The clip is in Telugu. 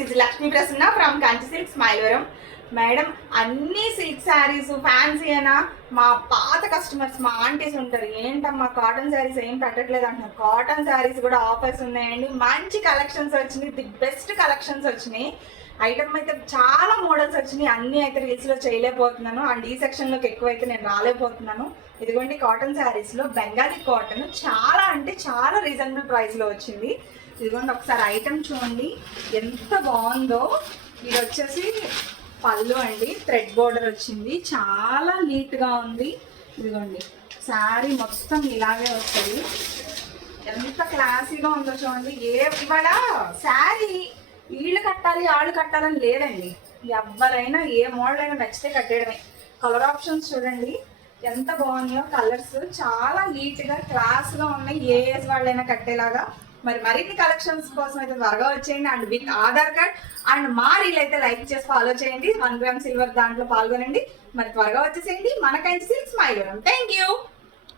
This is Lakshmi Prasanna from Kanchi silks Mylavaram. Madam అన్ని సిల్క్ శారీస్ ఫ్యాన్సీ అయినా మా పాత కస్టమర్స్ మా ఆంటీస్ ఉంటారు, ఏంటమ్మా కాటన్ శారీస్ ఏం పెట్టట్లేదు అంటున్నారు. కాటన్ శారీస్ కూడా ఆఫర్స్ ఉన్నాయండి, మంచి కలెక్షన్స్ వచ్చినాయి, ది బెస్ట్ కలెక్షన్స్ వచ్చినాయి. ఐటమ్ అయితే చాలా మోడల్స్ వచ్చినాయి, అన్నీ అయితే రీల్స్లో చేయలేకపోతున్నాను అండ్ ఈ సెక్షన్లోకి ఎక్కువైతే నేను రాలేకపోతున్నాను. ఇదిగోండి కాటన్ శారీస్లో బెంగాలీ కాటన్ చాలా అంటే చాలా రీజనబుల్ ప్రైస్లో వచ్చింది. ఇదిగోండి ఒకసారి ఐటమ్ చూడండి ఎంత బాగుందో. ఇది వచ్చేసి పళ్ళు అండి, థ్రెడ్ బోర్డర్ వచ్చింది, చాలా నీట్గా ఉంది. ఇదిగోండి శారీ మొత్తం ఇలాగే వస్తుంది, ఎంత క్లాసీగా ఉందో చూడండి. ఇవాళ శారీ వీళ్ళు కట్టాలి వాళ్ళు కట్టాలని లేదండి, ఎవరైనా ఏ మోడల్ అయినా నచ్చితే కట్టేయడమే. కలర్ ఆప్షన్స్ చూడండి ఎంత బాగున్నాయో, కలర్స్ చాలా నీట్గా క్లాస్గా ఉన్నాయి, ఏ ఏజ్ వాళ్ళైనా కట్టేలాగా. మరిన్ని కలెక్షన్స్ కోసం అయితే త్వరగా వచ్చేయండి and with Aadhaar card and మా రీల్ అయితే లైక్ చేసి ఫాలో చేయండి. 1 గ్రామ్ సిల్వర్ దాంట్లో పాల్గొనండి. మరి త్వరగా వచ్చేసేయండి. మన Kanchi silks Mylavaram. Thank you.